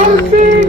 Oh,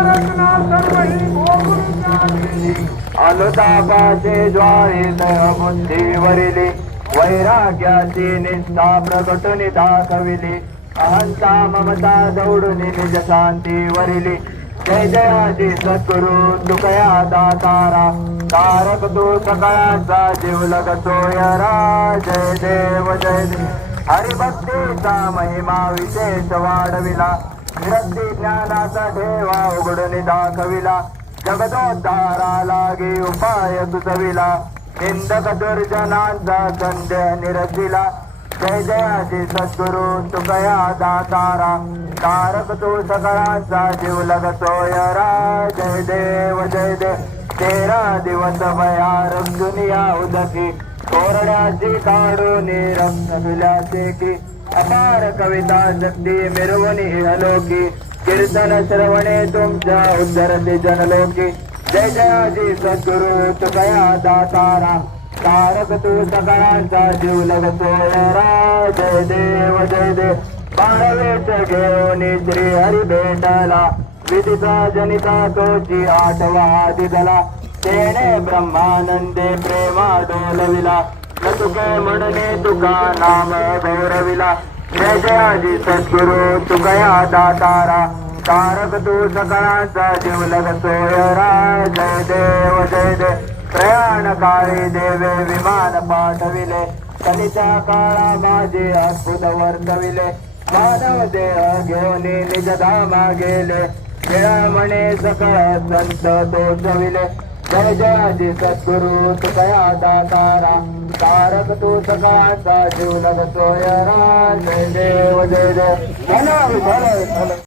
अनुतापाचे अनुमदिला माझा वरिली अनुतापाचे बुद्धीवरिली वैराग्याची निष्ठा प्रकटुनी दाखविली. अहंता ममता दौडुनी निज शांतीवरिली. जय जयाची सद्गुरु दुखया दातारा. तारक तू सकाळाचा जीव लगतोयरा जय देव जय देव. हरिभक्तीचा महिमा विशेष वाढविला. निरक्ती ज्ञानाचा ठेवा उघडून दाखविला जगदोद्धारा लागे उपाय सुचविला. निंदक दुर्जनांचा संदेह निरसिला. जय जयाची सद्गुरु तुकया दातारा. तारक तू सकळांचा जीव लगतोयरा जय देव जय देव तेरा दिवस भयारक दुनिया उदकी. कोरड्याची काढून रक्त तुल्याचे की. अपार कविता शक्ती मिरवणी अलोकी. कीर्तन श्रवणे तुमच्या उद्धरते जनलोकी. जय जयाजी सद्गुरु तुकया दातारा. तारक तू सकाळांचा जीव लगतो जय देव जय देव. बाळवेच घेऊन श्री हरी भेटला विदिता जनिता तोची आठवा दिला तेने ब्रह्मानंदे प्रेमा डोलविला तुके म्हणणे तुका नाम गौरविला. जय जयाजी सद्गुरु तुकया दातारा. तारक तू सकळाचा जीव लगतोयरा जय देव जय देव प्रयाणकारी देवे विमान पाठविले. कलिता काळा माझे अद्भुत वर्तविले. मानव देह घेऊन निज धामा गेले. म्हणे सकळ संत तोचविले. जय जयाजी सद्गुरु तुकया दातारा तारक तू सकाळचा जीव लगतोयरा जय देव जय देव